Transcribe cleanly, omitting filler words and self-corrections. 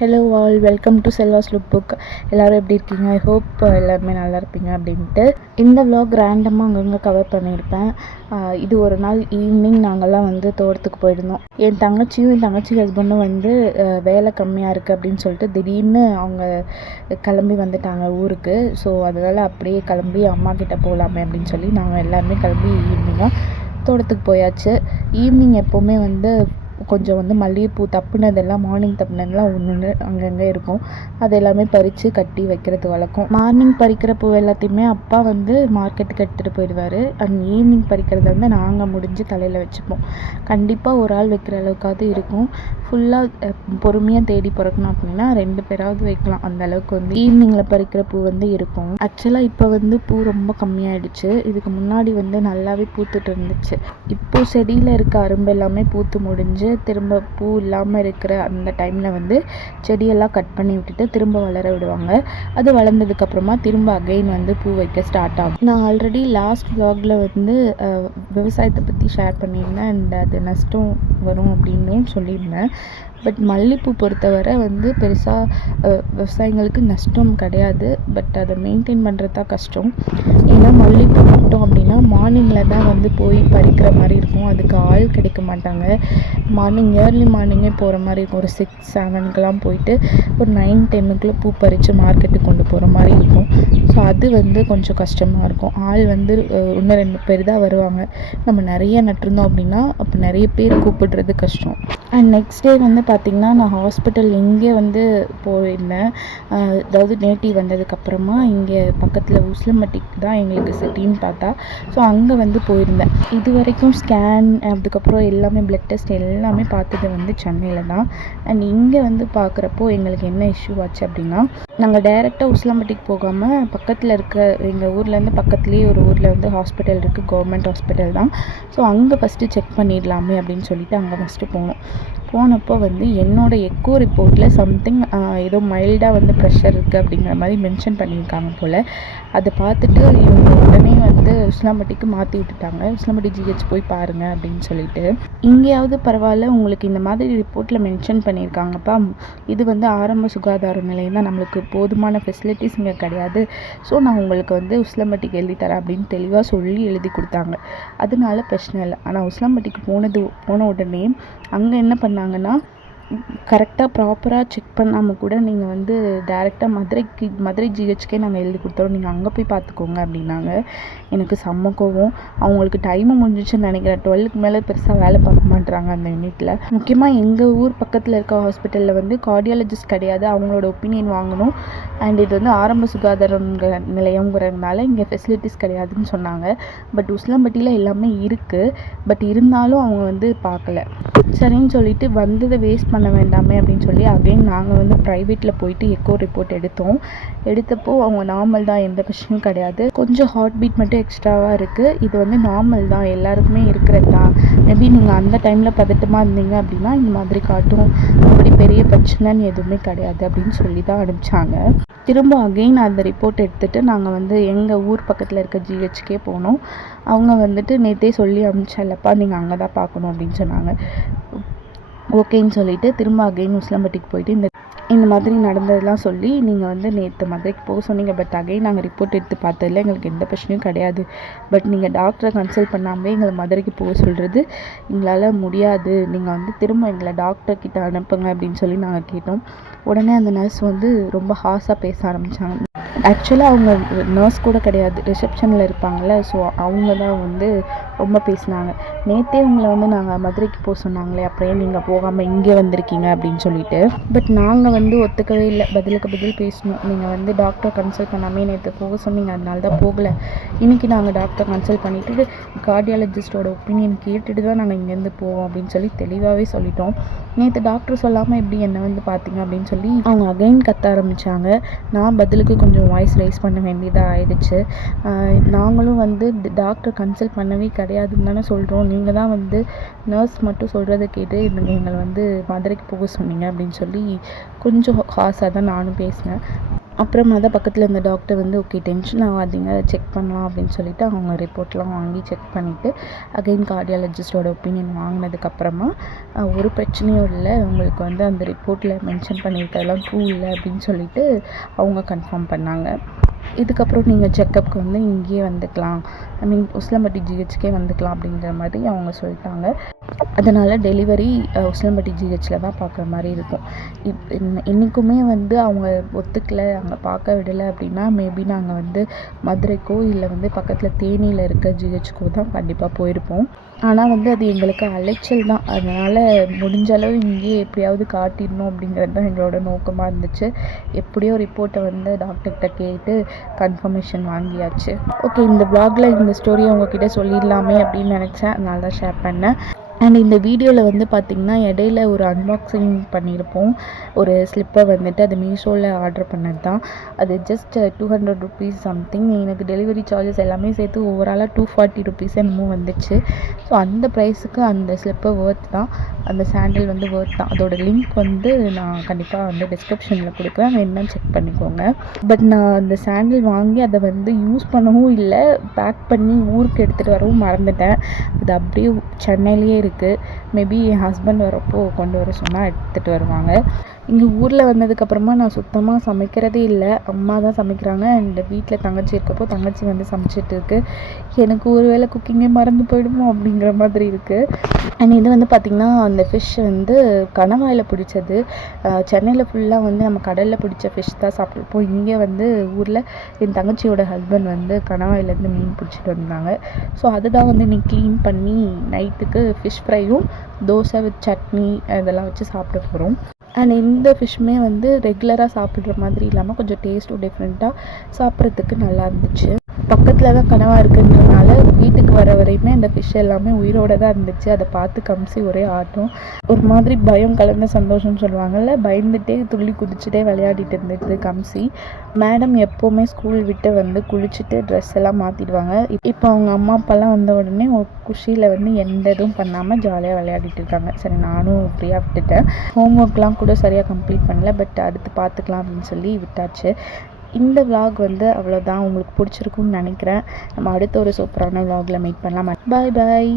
Hello all, welcome to Selva's look book. எல்லோரும் எப்படி இருக்கீங்க? ஐ ஹோப் எல்லாருமே நல்லா இருப்பீங்க அப்படின்ட்டு இந்த விலாக் ரேண்டமாக அங்கங்கே கவர் பண்ணியிருப்பேன். இது ஒரு நாள் ஈவினிங் நாங்கள்லாம் வந்து தோட்டத்துக்கு போயிருந்தோம். என் தங்கச்சி ஹஸ்பண்டும் வந்து வேலை கம்மியாக இருக்குது அப்படின்னு சொல்லிட்டு திடீர்னு அவங்க கிளம்பி வந்துட்டாங்க ஊருக்கு. ஸோ அதனால் அப்படியே கிளம்பி அம்மா கிட்டே போகலாமே அப்படின்னு சொல்லி நாங்கள் எல்லாருமே கிளம்பி ஈவினிங்காக தோட்டத்துக்கு போயாச்சு. ஈவினிங் எப்போவுமே வந்து கொஞ்சம் வந்து மல்லிகைப்பூ தப்புனதெல்லாம் மார்னிங் தப்புனதெல்லாம் ஒன்று அங்கங்கே இருக்கும். அது எல்லாமே பறித்து கட்டி வைக்கிறது வழக்கம். மார்னிங் பறிக்கிற பூ எல்லாத்தையுமே அப்பா வந்து மார்க்கெட்டுக்கு எடுத்துகிட்டு போயிடுவார். அண்ட் ஈவினிங் பறிக்கிறத வந்து நாங்கள் முடிஞ்சு தலையில் வச்சுப்போம். கண்டிப்பாக ஒரு ஆள் வைக்கிற அளவுக்காவது இருக்கும். ஃபுல்லாக பொறுமையாக தேடி பிறக்கணும் அப்படின்னா 2 பேராவது வைக்கலாம். அந்த அளவுக்கு வந்து ஈவினிங்கில் பறிக்கிற பூ வந்து இருக்கும். ஆக்சுவலாக இப்போ வந்து பூ ரொம்ப கம்மியாயிடுச்சு. இதுக்கு முன்னாடி வந்து நல்லாவே பூத்துட்டு இருந்துச்சு. இப்போ செடியில் இருக்க அரும்பு எல்லாமே பூத்து முடிஞ்சு திரும்ப பூ இல்லாமல் இருக்கிற அந்த டைமில் வந்து செடியெல்லாம் கட் பண்ணி விட்டுட்டு திரும்ப வளர விடுவாங்க. அது வளர்ந்ததுக்கப்புறமா திரும்ப அகைன் வந்து பூ வைக்க ஸ்டார்ட் ஆகும். நான் ஆல்ரெடி லாஸ்ட் விலாகில் வந்து விவசாயத்தை பற்றி ஷேர் பண்ணியிருந்தேன். அண்ட் அது நஷ்டம் வரும் அப்படின்னும் சொல்லியிருந்தேன். பட் மல்லிகைப்பூ பொறுத்தவரை வந்து பெருசாக விவசாயிங்களுக்கு நஷ்டம் கிடையாது. பட் அதை மெயின்டைன் பண்ணுறது தான் கஷ்டம். ஏன்னா மல்லிகைப்பூ நட்டோம் அப்படின்னா மார்னிங்கில் தான் வந்து போய் பறிக்கிற மாதிரி இருக்கும். அதுக்கு ஆள் கிடைக்க மாட்டாங்க. ஏர்லி மார்னிங்கே போகிற மாதிரி இருக்கும். ஒரு 6-7க்கெலாம் போயிட்டு ஒரு 9-10க்குள்ளே பூ பறித்து மார்க்கெட்டுக்கு கொண்டு போகிற மாதிரி இருக்கும். ஸோ அது வந்து கொஞ்சம் கஷ்டமாக இருக்கும். ஆள் வந்து 1-2 பேர் தான் வருவாங்க. நம்ம நிறைய நட்டிருந்தோம் அப்படின்னா அப்போ நிறைய பேர் கூப்பிடுறது கஷ்டம். அண்ட் நெக்ஸ்ட் டே வந்து பார்த்திங்கன்னா நான் ஹாஸ்பிட்டல் இங்கே வந்து போயிருந்தேன். அதாவது நேட்டிவ் வந்ததுக்கப்புறமா இங்கே பக்கத்தில் உசிலம்பட்டிக்கு தான் எங்களுக்கு சிட்டின்னு பார்த்தா. ஸோ அங்கே வந்து போயிருந்தேன். இது வரைக்கும் ஸ்கேன் அதுக்கப்புறம் எல்லாமே பிளட் டெஸ்ட் எல்லாமே பார்த்தது வந்து சென்னையில் தான். அண்ட் இங்கே வந்து பார்க்குறப்போ எங்களுக்கு என்ன இஷ்யூ ஆச்சு அப்படின்னா, நாங்கள் டைரெக்டாக உசிலம்பட்டிக்கு போகாமல் பக்கத்தில் இருக்க எங்கள் ஊர்லேருந்து பக்கத்துலேயே ஒரு ஊரில் வந்து ஹாஸ்பிட்டல் இருக்குது. கவர்மெண்ட் ஹாஸ்பிட்டல் தான். ஸோ அங்கே ஃபஸ்ட்டு செக் பண்ணிடலாமே அப்படின்னு சொல்லிட்டு அங்கே ஃபஸ்ட்டு போனப்போ வந்து என்னோடய எக்கோ ரிப்போர்ட்டில் சம்திங் ஏதோ மைல்டாக வந்து ப்ரெஷர் இருக்குது அப்படிங்கிற மாதிரி மென்ஷன் பண்ணியிருக்காங்க போல். அதை பார்த்துட்டு இவங்க உடனே வந்து உசிலம்பட்டிக்கு மாற்றி விட்டுட்டாங்க. உசிலம்பட்டி ஜிஹெச் போய் பாருங்கள் அப்படின்னு சொல்லிட்டு. இங்கேயாவது பரவாயில்ல, உங்களுக்கு இந்த மாதிரி ரிப்போர்ட்டில் மென்ஷன் பண்ணியிருக்காங்கப்பா, இது வந்து ஆரம்ப சுகாதார நிலையம் தான், நம்மளுக்கு போதுமான ஃபெசிலிட்டிஸ் இங்கே கிடையாது. ஸோ நான் உங்களுக்கு வந்து உசிலம்பட்டிக்கு எழுதி தரேன் அப்படின்னு தெளிவாக சொல்லி எழுதி கொடுத்தாங்க. அதனால பிரச்சனை இல்லை. ஆனால் உசிலம்பட்டிக்கு போன உடனே அங்கே என்ன பண்ணாங்கன்னா, கரெக்டாக ப்ராப்பராக செக் பண்ணாமல் கூட நீங்கள் வந்து டைரெக்டாக மதுரை ஜிஹெச்கே நாங்கள் எழுதி கொடுத்தோம், நீங்கள் அங்கே போய் பார்த்துக்கோங்க அப்படின்னாங்க. எனக்கு செம்ம கோவம். அவங்களுக்கு டைமு முடிஞ்சிச்சுன்னு நினைக்கிறேன். 12க்கு மேலே பெருசாக வேலை பார்க்க மாட்டுறாங்க அந்த யூனிட்டில். முக்கியமாக எங்கள் ஊர் பக்கத்தில் இருக்க ஹாஸ்பிட்டலில் வந்து கார்டியாலஜிஸ்ட் கிடையாது. அவங்களோட ஒப்பீனியன் வாங்கணும். அண்ட் இது வந்து ஆரம்ப சுகாதார நிலையங்கிறதுனால இங்கே ஃபெசிலிட்டிஸ் கிடையாதுன்னு சொன்னாங்க. பட் உசிலம்பட்டியில் எல்லாமே இருக்குது. பட் இருந்தாலும் அவங்க வந்து பார்க்கல. சரின்னு சொல்லிட்டு வந்ததை வேஸ்ட் பண்ண வேண்டாமே அப்படின்னு சொல்லி அகைன் நாங்கள் வந்து ப்ரைவேட்டில் போயிட்டு எக்கோ ரிப்போர்ட் எடுத்தப்போ அவங்க நார்மல் தான், எந்த பிரச்சனையும் கிடையாது. கொஞ்சம் ஹார்ட் பீட் மட்டும் எக்ஸ்ட்ராவாக இருக்குது. இது வந்து நார்மல் தான், எல்லாருக்குமே இருக்கிறது தான். மேபி நீங்கள் அந்த டைமில் பதட்டமாக இருந்தீங்க அப்படின்னா இந்த மாதிரி காட்டும், அப்படி பெரிய பிரச்சனைன்னு எதுவுமே கிடையாது அப்படின்னு சொல்லி தான் அனுப்பிச்சாங்க. திரும்ப அகெயின் அந்த ரிப்போர்ட் எடுத்துகிட்டு நாங்கள் வந்து எங்கள் ஊர் பக்கத்தில் இருக்க ஜிஹெச்கே போனோம். அவங்க வந்துட்டு நேற்றே சொல்லி அனுப்பிச்சல்லப்பா, நீங்கள் அங்கே தான் பார்க்கணும் அப்படின்னு சொன்னாங்க. ஓகேன்னு சொல்லிவிட்டு திரும்ப அகெயின் உசிலம்பட்டிக்கு போயிட்டு இந்த மாதிரி நடந்ததெல்லாம் சொல்லி, நீங்கள் வந்து நேற்று மதுரைக்கு போக சொன்னீங்க, பட் அகைன் நாங்கள் ரிப்போர்ட் எடுத்து பார்த்ததில்ல, எங்களுக்கு எந்த பிரச்சனையும் கிடையாது. பட் நீங்கள் டாக்டரை கன்சல்ட் பண்ணாமே எங்களை மதுரைக்கு போக சொல்கிறது எங்களால் முடியாது. நீங்கள் வந்து திரும்ப எங்களை டாக்டர்கிட்ட அனுப்புங்க அப்படின்னு சொல்லி நாங்கள் கேட்டோம். உடனே அந்த நர்ஸ் வந்து ரொம்ப ஹார்ஸாக பேச ஆரம்பித்தாங்க. ஆக்சுவலாக அவங்க நர்ஸ் கூட கிடையாது, ரிசப்ஷனில் இருப்பாங்கள்ல. ஸோ அவங்க தான் வந்து ரொம்ப பேசினாங்க. நேற்றே உங்களை வந்து நாங்கள் மதுரைக்கு போக சொன்னாங்களே, அப்புறம் நீங்கள் போகாமல் இங்கே வந்திருக்கீங்க அப்படின்னு சொல்லிட்டு. பட் நாங்கள் வந்து ஒத்துக்கவே இல்லை. பதிலுக்கு பதில் பேசணும். நீங்கள் வந்து டாக்டரை கன்சல்ட் பண்ணாமே நேற்று போக சொன்னீங்க, அதனால தான் போகலை. இன்றைக்கி நாங்கள் டாக்டரை கன்சல்ட் பண்ணிவிட்டு கார்டியாலஜிஸ்டோட ஒப்பீனியன் கேட்டுட்டு தான் நாங்கள் இங்கேருந்து போவோம் அப்படின்னு சொல்லி தெளிவாகவே சொல்லிட்டோம். நேற்று டாக்டர் சொல்லாமல் எப்படி என்னை வந்து பார்த்தீங்க அப்படின்னு சொல்லி அவங்க அகைன் கத்த ஆரம்பித்தாங்க. நான் பதிலுக்கு கொஞ்சம் வாய்ஸ் ரைஸ் பண்ண வேண்டியதாக ஆயிடுச்சு. நாங்களும் வந்து டாக்டர் கன்சல்ட் பண்ணவே கிடையாதுன்னு தானே சொல்கிறோம், நீங்கள் தான் வந்து நர்ஸ் மட்டும் சொல்கிறத கேட்டு எங்களை வந்து மதுரைக்கு போக சொன்னீங்க அப்படின்னு சொல்லி கொஞ்சம் ஹார்ஸாக தான் நானும் பேசினேன். அப்புறமா தான் பக்கத்தில் இருந்த டாக்டர் வந்து ஓகே டென்ஷன் ஆகாதீங்க செக் பண்ணலாம் அப்படின்னு சொல்லிட்டு அவங்க ரிப்போர்ட்லாம் வாங்கி செக் பண்ணிவிட்டு அகைன் கார்டியாலஜிஸ்டோட ஒப்பீனியன் வாங்கினதுக்கப்புறமா ஒரு பிரச்சனையும் இல்லை, உங்களுக்கு வந்து அந்த ரிப்போர்ட்டில் மென்ஷன் பண்ணியிருக்கதெல்லாம் ட்ரூ இல்லை அப்படின்னு சொல்லிட்டு அவங்க கன்ஃபார்ம் பண்ணாங்க. இதுக்கப்புறம் நீங்கள் செக்கப்புக்கு வந்து இங்கேயே வந்துக்கலாம், ஐ மீன் உசிலம்பட்டி ஜிஹெச்கே வந்துக்கலாம் அப்படிங்கிற மாதிரி அவங்க சொல்லிட்டாங்க. அதனால் டெலிவரி உசிலம்பட்டி ஜிஹெச்சில் தான் பார்க்குற மாதிரி இருக்கும். இன்றைக்குமே வந்து அவங்க ஒத்துக்கலை, அங்கே பார்க்க விடலை அப்படின்னா மேபி நாங்கள் வந்து மதுரைக்கோ இல்லை வந்து பக்கத்தில் தேனியில் இருக்க ஜிஹெச்கோ தான் கண்டிப்பாக போயிருப்போம். ஆனால் வந்து அது எங்களுக்கு அலைச்சல் தான். அதனால் முடிஞ்ச அளவு இங்கேயே எப்படியாவது காட்டிடணும் அப்படிங்கிறது தான் எங்களோட நோக்கமாக இருந்துச்சு. எப்படியோ ரிப்போர்ட்டை வந்து டாக்டர்கிட்ட கேட்டு கன்ஃபர்மேஷன் வாங்கியாச்சு. ஓகே, இந்த வ்ளாகில் இந்த ஸ்டோரியை உங்ககிட்ட சொல்லிடலாமே அப்படின்னு நினச்சேன், அதனால தான் ஷேர் பண்ணேன். அண்ட் இந்த வீடியோவில் வந்து பார்த்திங்கன்னா இடையில ஒரு அன்பாக்சிங் பண்ணியிருப்போம். ஒரு ஸ்லிப்பர் வந்துட்டு அது மீஷோவில் ஆர்டர் பண்ணது தான். அது ஜஸ்ட் 200 ருபீஸ் சம்திங். எனக்கு டெலிவரி சார்ஜஸ் எல்லாமே சேர்த்து ஓவராலாக 240 ருபீஸ் என்னமோ வந்துச்சு. ஸோ அந்த ப்ரைஸுக்கு அந்த ஸ்லிப்பர் ஒர்த் தான், அந்த சாண்டில் வந்து ஒர்த் தான். அதோட லிங்க் வந்து நான் கண்டிப்பாக வந்து டிஸ்கிரிப்ஷனில் கொடுக்குறேன், வேணும்னா செக் பண்ணிக்கோங்க. பட் நான் அந்த சாண்டில் வாங்கி அதை வந்து யூஸ் பண்ணவும் இல்லை, பேக் பண்ணி ஊருக்கு எடுத்துகிட்டு வரவும் மறந்துட்டேன். அது அப்படியே சென்னையிலேயே இருக்குது. மேபி என் ஹஸ்பண்ட் வரப்போ கொண்டு வர சொன்னால் எடுத்துகிட்டு வருவாங்க. இங்கே ஊரில் வந்ததுக்கப்புறமா நான் சுத்தமாக சமைக்கிறதே இல்லை, அம்மா தான் சமைக்கிறாங்க. அண்ட் வீட்டில் தங்கச்சி இருக்கப்போ தங்கச்சி வந்து சமைச்சிட்டு இருக்கு. எனக்கு ஒரு வேளை குக்கிங்கே மறந்து போயிடுமோ அப்படிங்கிற மாதிரி இருக்குது. அண்ட் இது வந்து பார்த்திங்கன்னா அந்த ஃபிஷ் வந்து கணவாயில் பிடிச்சது. சென்னையில் ஃபுல்லாக வந்து நம்ம கடலில் பிடிச்ச ஃபிஷ் தான் சாப்பிட்ருப்போம். இங்கே வந்து ஊரில் என் தங்கச்சியோட ஹஸ்பண்ட் வந்து கணவாயிலேருந்து மீன் பிடிச்சிட்டு வந்தாங்க. ஸோ அதுதான் வந்து நீ க்ளீன் பண்ணி நைட்டுக்கு ஃபிஷ் ஃப்ரையும் தோசை வித் சட்னி இதெல்லாம் வச்சு சாப்பிட போகிறோம். அண்ட் இந்த ஃபிஷ்ஷுமே வந்து ரெகுலராக சாப்பிட்ற மாதிரி இல்லாமல் கொஞ்சம் டேஸ்ட்டும் டிஃப்ரெண்ட்டாக சாப்பிட்றதுக்கு நல்லா இருந்துச்சு. பக்கத்தில் தான் கனவா இருக்குன்றதுனால வீட்டுக்கு வர வரையுமே அந்த ஃபிஷ் எல்லாமே உயிரோடு தான் இருந்துச்சு. அதை பார்த்து கம்சி ஒரே ஆட்டம், ஒரு மாதிரி பயம் கலந்த சந்தோஷம்னு சொல்லுவாங்கள்ல, பயந்துட்டே துள்ளி குதிச்சுட்டே விளையாடிட்டு இருந்துச்சு கம்சி. மேடம் எப்போவுமே ஸ்கூல் விட்டு வந்து குளிச்சுட்டு ட்ரெஸ் எல்லாம் மாற்றிடுவாங்க. இப்போ அவங்க அம்மா அப்பாலாம் வந்த உடனே குஷியில் வந்து எந்த இதுவும் பண்ணாமல் ஜாலியாக விளையாடிட்டு இருக்காங்க. சரி, நானும் ஃப்ரீயாக விட்டுட்டேன். ஹோம் ஒர்க்லாம் கூட சரியாக கம்ப்ளீட் பண்ணல, பட் அடுத்து பார்த்துக்கலாம் அப்படின்னு சொல்லி விட்டாச்சு. இந்த விளாக் வந்து அவ்வளோதான். உங்களுக்கு பிடிச்சிருக்குன்னு நினைக்கிறேன். நம்ம அடுத்த ஒரு சூப்பரான விளாகில் மீட் பண்ணலாம். பாய் பாய்.